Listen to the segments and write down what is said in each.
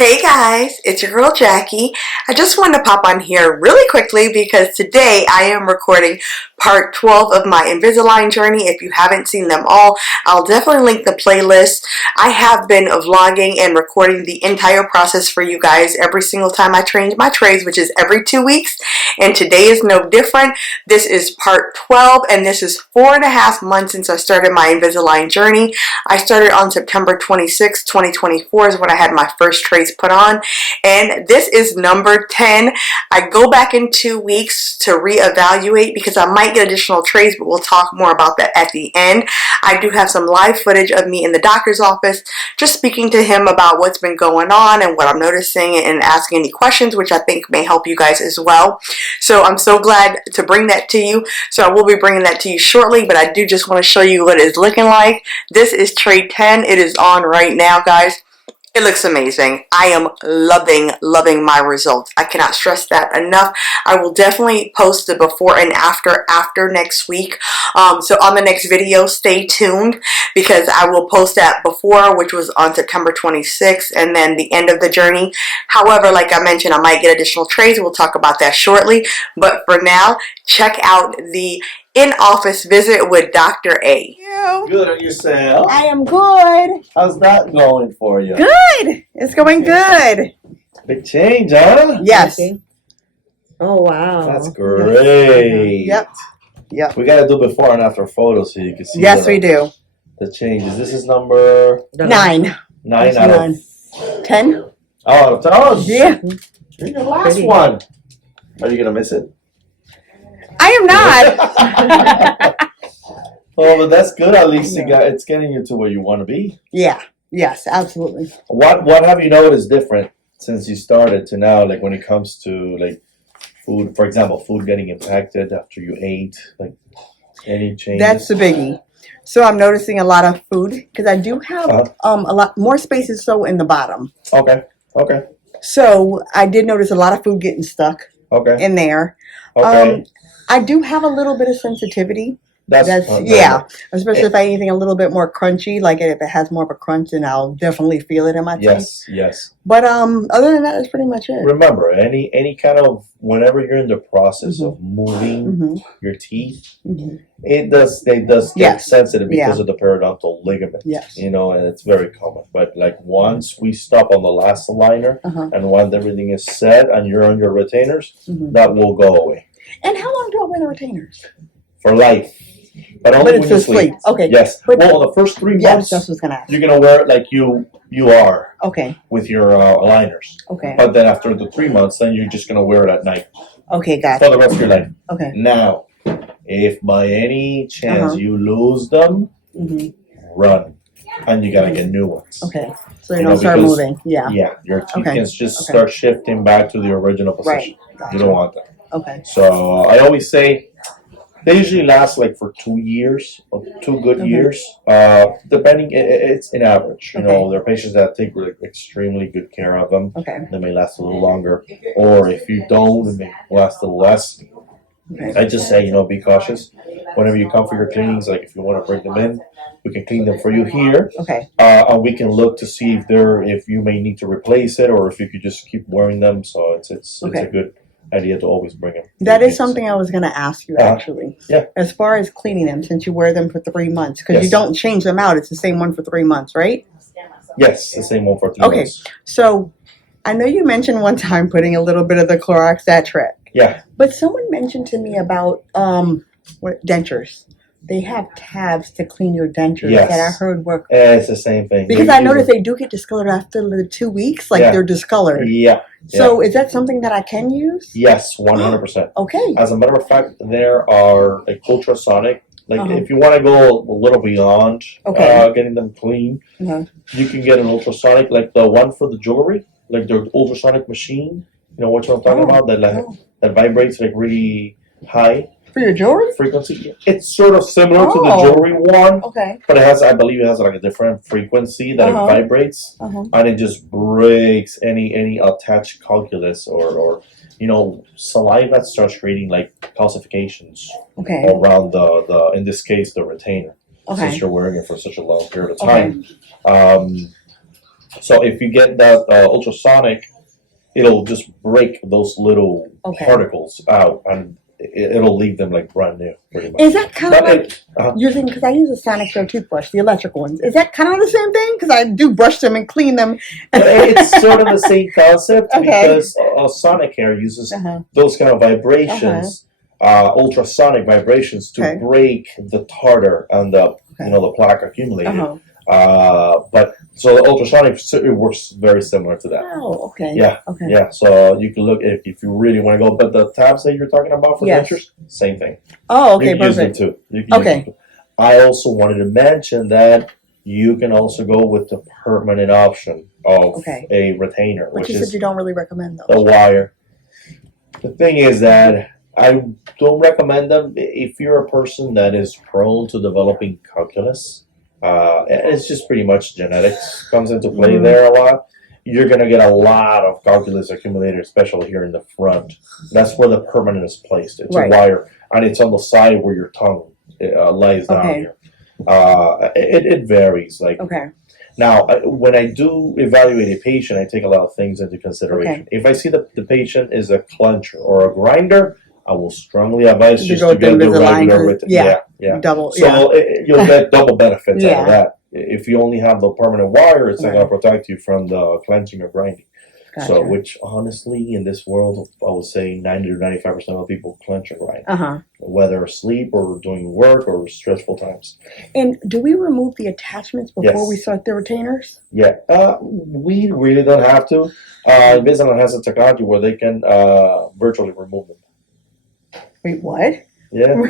Hey guys, it's your girl Jackie. I just wanted to pop on here really quickly because today I am recording part 12 of my Invisalign journey. If you haven't seen them all, I'll definitely link the playlist. I have been vlogging and recording the entire process for you guys every single time I change my trays, which is every 2 weeks, and today is no different. This is part 12 and this is 4.5 months since I started my Invisalign journey. I started on September 26, 2024 is when I had my first trays put on, and this is number 10. I go back in 2 weeks to reevaluate because I might get additional trays, but we'll talk more about that at the end. I do have some live footage of me in the doctor's office just speaking to him about what's been going on and what I'm noticing and asking any questions, which I think may help you guys as well. So I'm so glad to bring that to you. So I will be bringing that to you shortly, but I do just want to show you what it's looking like. This is tray 10. It is on right now, guys. It looks amazing. I am loving my results. I cannot stress that enough. I will definitely post the before and after next week. So on the next video, stay tuned because I will post that before, which was on September 26th, and then the end of the journey. However, like I mentioned, I might get additional trays. We'll talk about that shortly. But for now, check out the in-office visit with Dr. A. Good on yourself. I am good. How's that going for you? Good. It's going good. Big change, huh? Yes. Oh, wow. That's great. Yep. We got to do before and after photos so you can see Yes, we do. the changes. This is number 9. 9 out of 10? Oh, Yeah. You're your last one. Are you going to miss it? I am not. Oh, but that's good. At least it's getting you to where you want to be. Yeah. Yes, absolutely. What have you noticed different since you started to now, like when it comes to like food, for example, food getting impacted after you ate, like any changes? That's the biggie. So I'm noticing a lot of food because I do have a lot more spaces so in the bottom. Okay. So I did notice a lot of food getting stuck in there. Okay. I do have a little bit of sensitivity. That's yeah. Especially if I eat anything a little bit more crunchy, like if it has more of a crunch, then I'll definitely feel it in my teeth. Yes. But other than that, that's pretty much it. Remember, any kind of whenever you're in the process of moving your teeth, they does get sensitive because of the periodontal ligament. Yes. You know, and it's very common. But like once we stop on the last aligner and once everything is set and you're on your retainers, that will go away. And how long do I wear the retainers? For life. But only when you sleep. Okay. Yes. But well, the first 3 months, that's what I was gonna ask. You're gonna wear it like you are. Okay. With your aligners. Okay. But then after the 3 months, then you're just gonna wear it at night. Okay, gotcha. For the rest of your life. Okay. Now, if by any chance you lose them, run, and you gotta get new ones. Okay. So you don't start moving. Yeah. Yeah. Your teeth can just start shifting back to the original position. Right. Gotcha. You don't want that. Okay. So I always say. They usually last like for 2 years, or 2 good years, depending. It's an average. You know, there are patients that take really extremely good care of them. Okay. They may last a little longer, or if you don't, they may last a little less. Okay. I just say, be cautious. Whenever you come for your cleanings, like if you want to bring them in, we can clean them for you here. Okay. And we can look to see if you may need to replace it, or if you could just keep wearing them. So it's a good idea to always bring them. That is something I was going to ask you, actually. Yeah. As far as cleaning them, since you wear them for 3 months, because you don't change them out. It's the same one for 3 months, right? Yes, the same one for 3 months. Okay. So I know you mentioned one time putting a little bit of the Clorox that trick. Yeah. But someone mentioned to me about dentures. They have tabs to clean your dentures that I heard work. It's the same thing. Because I noticed they do get discolored after the 2 weeks, like they're discolored. Yeah. So is that something that I can use? Yes, 100%. Okay. As a matter of fact, there are like ultrasonic. Like if you want to go a little beyond getting them clean, you can get an ultrasonic, like the one for the jewelry, like the ultrasonic machine. You know what I'm talking about? That vibrates like really high. For your jewelry? Frequency. It's sort of similar to the jewelry one. Okay. But I believe it has like a different frequency that it vibrates. And it just breaks any attached calculus or saliva starts creating like calcifications around the in this case the retainer. Since you're wearing it for such a long period of time. So if you get that ultrasonic, it'll just break those little particles out, and it'll leave them like brand new, pretty much. Is that kind of like using, because I use a sonic care toothbrush, the electric ones. Is that kind of the same thing? Because I do brush them and clean them. It's sort of the same concept because sonic care uses those kind of vibrations, ultrasonic vibrations, to break the tartar and the the plaque accumulated. But so the ultrasonic certainly works very similar to that. Oh, okay. Yeah. Okay. Yeah. So you can look if you really want to go. But the tabs that you're talking about for dentures, same thing. Oh, okay. You can use them too. You can use them too. I also wanted to mention that you can also go with the permanent option of a retainer, which you said you don't really recommend those. The wire. The thing is that I don't recommend them if you're a person that is prone to developing calculus. It's just pretty much genetics comes into play there a lot. You're going to get a lot of calculus accumulated, especially here in the front. That's where the permanent is placed. It's a wire, and it's on the side where your tongue lies down here. It varies. Now, when I do evaluate a patient, I take a lot of things into consideration. If I see that the patient is a clencher or a grinder, I will strongly advise just to get the regular double. So you'll get double benefits out of that. If you only have the permanent wire, it's not going to protect you from the clenching or grinding. Gotcha. So, which honestly, in this world, I would say 90 to 95% of people clench or grind, whether asleep or doing work or stressful times. And do we remove the attachments before we start the retainers? Yeah, we really don't have to. Invisalign has a technology where they can virtually remove them. Wait, what? Yeah.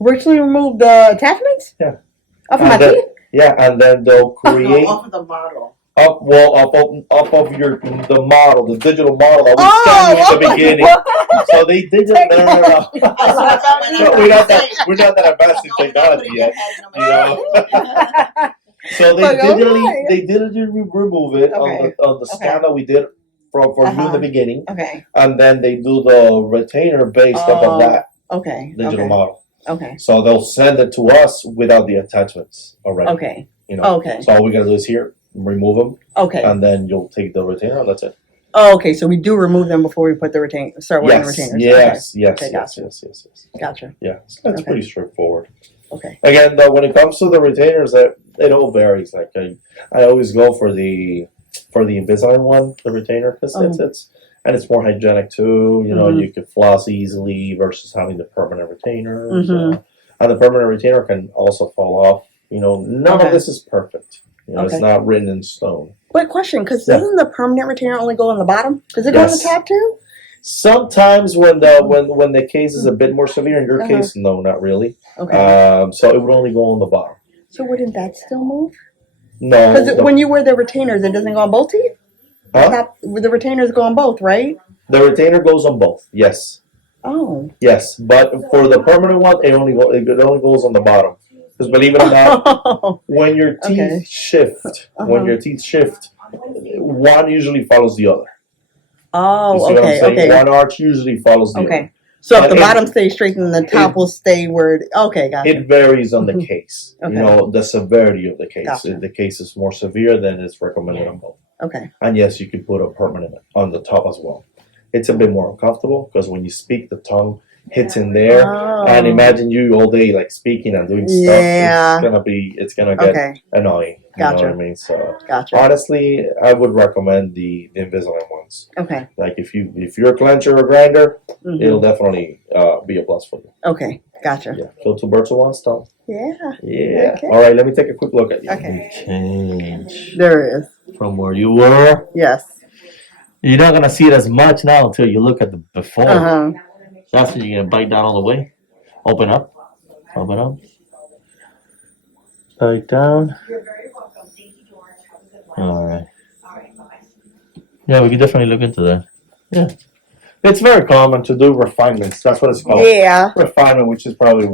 Virtually remove the attachments? Yeah. Off of my teeth? Yeah, and then they'll create off of the model. Up of the model, the digital model that we scanned you at the beginning. So they did it. We're not that advanced in technology yet. You know? So they digitally remove it on the scan that we did for you in the beginning. Okay. And then they do the retainer based upon that digital model. Okay. So they'll send it to us without the attachments already. Okay. You know. Okay. So all we gotta do is here, remove them. Okay. And then you'll take the retainer. That's it. Oh, okay. So we do remove them before we put the retainer. Start wearing the retainers. Yes. Yes. Gotcha. Yeah. So that's pretty straightforward. Okay. Again, though, when it comes to the retainers, it all varies. Like I always go for the Invisalign one, the retainer, because it's more hygienic too. You know, you can floss easily versus having the permanent retainer. And the permanent retainer can also fall off. You know, none of this is perfect. You know, it's not written in stone. Wait, question, because doesn't the permanent retainer only go on the bottom? Does it go on the top too? Sometimes when the case is a bit more severe, in your case, no, not really. Okay. So it would only go on the bottom. So wouldn't that still move? No. Because when you wear the retainers, it doesn't go on both teeth? Huh? The retainers go on both, right? The retainer goes on both, yes. Oh. Yes, but for the permanent one, it only goes on the bottom. Because believe it or not, when your teeth shift, one usually follows the other. Oh, okay. One arch usually follows the other. So if the bottom stays straight, then the top will stay where gotcha. It varies on the case. You know, the severity of the case. Gotcha. If the case is more severe, then it's recommended on both. Okay. And yes, you can put a permanent on the top as well. It's a bit more uncomfortable because when you speak, the tongue hits in there, and imagine you all day like speaking and doing stuff. It's gonna get annoying. You know what I mean? So honestly, I would recommend the Invisalign ones. Okay. Like if you're a clencher or grinder, it'll definitely be a plus for you. Okay, gotcha. Yeah. Kill two birds with one stone. Yeah. Yeah. Okay. All right, let me take a quick look at you. Okay. Change. There it is. From where you were. Yes. You're not gonna see it as much now until you look at the before. That's when you're going to bite down all the way. Open up. Bite down. All right. Yeah, we can definitely look into that. Yeah. It's very common to do refinements. That's what it's called. Yeah. Refinement, which is probably...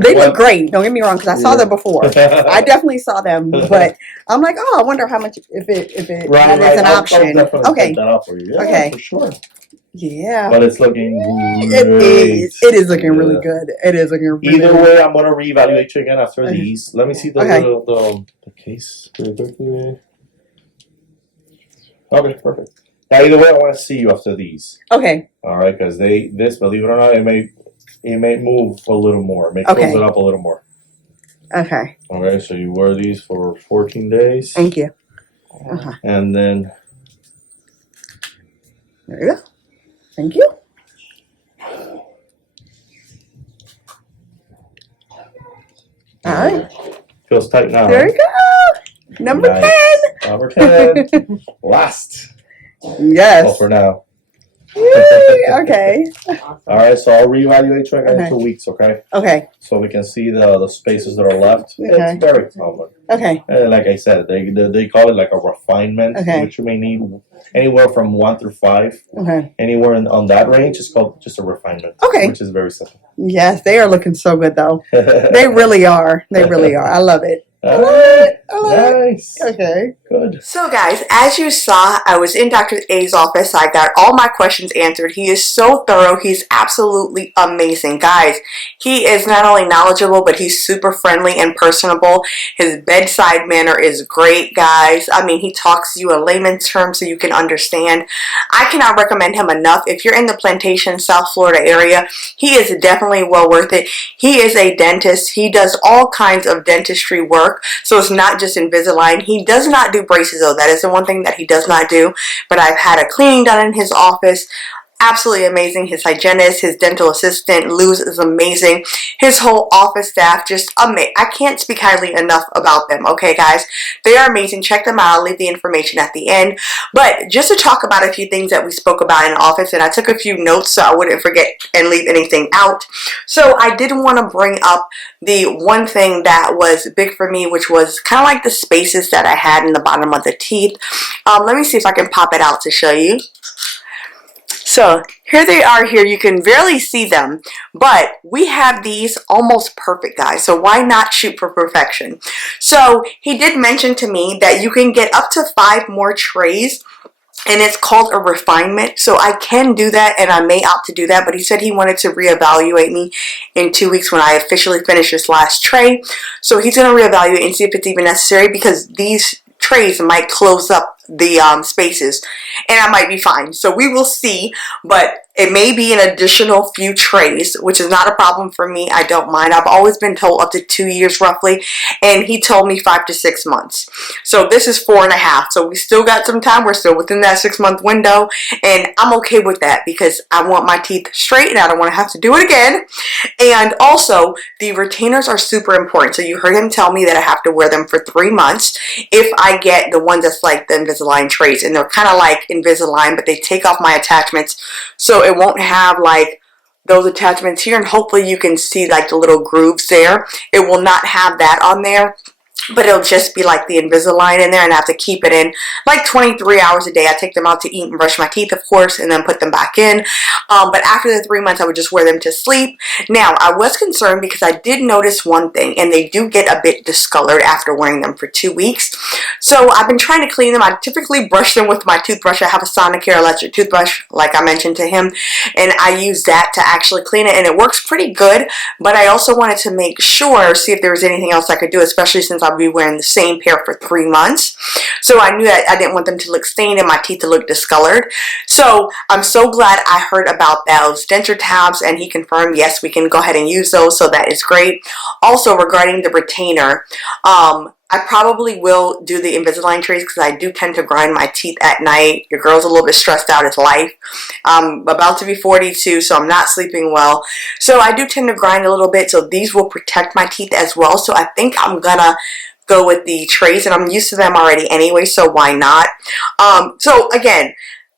They look great. Don't get me wrong, because I saw them before. I definitely saw them, but I'm like, I wonder how much if it is an option. I'll take that off for you. Yeah, for sure. Yeah. But it's looking great. It is looking really good. It is looking really Either way, I'm going to reevaluate you again after these. Let me see the case. Okay, perfect. Now, either way, I want to see you after these. Okay. All right, because this, believe it or not, it may move a little more. It may close it up a little more. Okay. Okay, so you wear these for 14 days. Thank you. And then. There you go. Thank you. All right. Feels tight now. There you go. Number 10. Number 10. Last. Yes. Well, for now. Yay. Okay. All right, so I'll reevaluate you again in 2 weeks, okay? Okay. So we can see the spaces that are left. Okay. It's very common. Okay. And like I said, they call it like a refinement, Okay. which you may need anywhere from 1 through 5. Okay. Anywhere on that range is called just a refinement. Okay. Which is very simple. Yes, they are looking so good though. They really are. They really are. I love it. Nice. Okay. Good. So guys, as you saw, I was in Dr. A's office. I got all my questions answered. He is so thorough. He's absolutely amazing. Guys, he is not only knowledgeable, but he's super friendly and personable. His bedside manner is great, guys. I mean, he talks to you in layman's terms so you can understand. I cannot recommend him enough. If you're in the Plantation, South Florida area, he is definitely well worth it. He is a dentist. He does all kinds of dentistry work. So it's not just Invisalign. He does not do braces though. That is the one thing that he does not do. But I've had a cleaning done in his office. Absolutely amazing. His hygienist, his dental assistant, Luz, is amazing. His whole office staff, just amazing. I can't speak highly enough about them. Okay, guys? They are amazing. Check them out. I'll leave the information at the end. But just to talk about a few things that we spoke about in the office, and I took a few notes so I wouldn't forget and leave anything out. So I did want to bring up the one thing that was big for me, which was kind of like the spaces that I had in the bottom of the teeth. Let me see if I can pop it out to show you. So here they are here. You can barely see them, but we have these almost perfect, guys. So why not shoot for perfection? So he did mention to me that you can get up to 5 more trays, and it's called a refinement. So I can do that, and I may opt to do that, but he said he wanted to reevaluate me in 2 weeks when I officially finish this last tray. So he's going to reevaluate and see if it's even necessary, because these trays might close up the spaces, and I might be fine. So we will see, but it may be an additional few trays, which is not a problem for me. I don't mind. I've always been told up to 2 years roughly, and he told me 5 to 6 months. So this is 4.5. So we still got some time. We're still within that 6-month window, and I'm okay with that because I want my teeth straight and I don't want to have to do it again. And also, the retainers are super important. So you heard him tell me that I have to wear them for 3 months if I get the ones that's like the Invisalign trays, and they're kind of like Invisalign, but they take off my attachments, so it won't have like those attachments here, and hopefully you can see like the little grooves there. It will not have that on there, but it'll just be like the Invisalign in there, and I have to keep it in like 23 hours a day. I take them out to eat and brush my teeth, of course, and then put them back in. But after the 3 months, I would just wear them to sleep. Now, I was concerned because I did notice one thing, and they do get a bit discolored after wearing them for 2 weeks. So I've been trying to clean them. I typically brush them with my toothbrush. I have a Sonicare electric toothbrush, like I mentioned to him, and I use that to actually clean it, and it works pretty good. But I also wanted to make sure, see if there was anything else I could do, especially since I'll be wearing the same pair for 3 months. So I knew that I didn't want them to look stained and my teeth to look discolored. So I'm so glad I heard about those denture tabs, and he confirmed, yes, we can go ahead and use those. So that is great. Also, regarding the retainer, I probably will do the Invisalign trays because I do tend to grind my teeth at night. Your girl's a little bit stressed out. It's life. I'm about to be 42, so I'm not sleeping well. So I do tend to grind a little bit, so these will protect my teeth as well. So I think I'm gonna go with the trays, and I'm used to them already anyway, so why not? So again,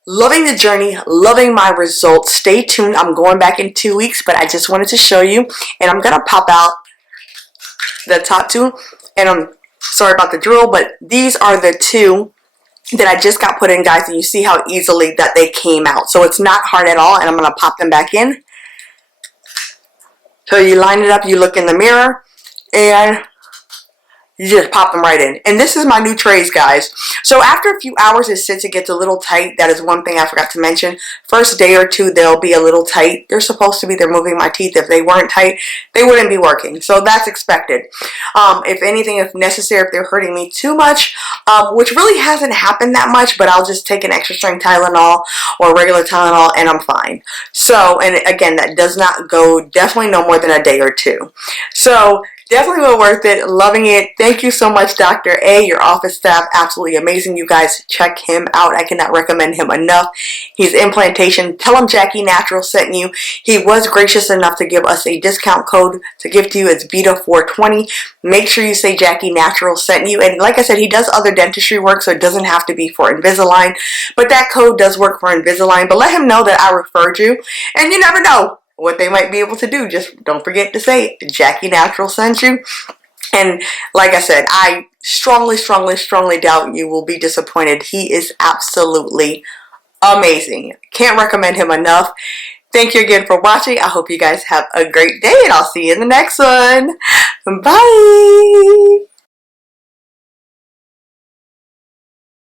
loving the journey, loving my results. Stay tuned. I'm going back in 2 weeks, but I just wanted to show you, and I'm gonna pop out the top two, and I'm sorry about the drill, but these are the two that I just got put in, guys, and you see how easily that they came out. So it's not hard at all, and I'm going to pop them back in. So you line it up, you look in the mirror, and You just pop them right in. And this is my new trays, guys. So after a few hours it sits, it gets a little tight. That is one thing I forgot to mention. First day or two, they'll be a little tight. They're supposed to be. They're moving my teeth. If they weren't tight, they wouldn't be working. So that's expected. If anything, if necessary, if they're hurting me too much, which really hasn't happened that much, but I'll just take an extra strength Tylenol or regular Tylenol and I'm fine. So, and again, that does not go definitely no more than a day or two. So definitely well worth it. Loving it. Thank you so much, Dr. A. Your office staff, absolutely amazing. You guys check him out. I cannot recommend him enough. He's in Plantation. Tell him JackieNaturals sent you. He was gracious enough to give us a discount code to give to you. It's VITA420. Make sure you say JackieNaturals sent you. And like I said, he does other dentistry work, so it doesn't have to be for Invisalign. But that code does work for Invisalign. But let him know that I referred you. And you never know what they might be able to do. Just don't forget to say JackieNaturals sent you. And like I said, I strongly doubt you will be disappointed. He is absolutely amazing. Can't recommend him enough. Thank you again for watching. I hope you guys have a great day and I'll see you in the next one. Bye.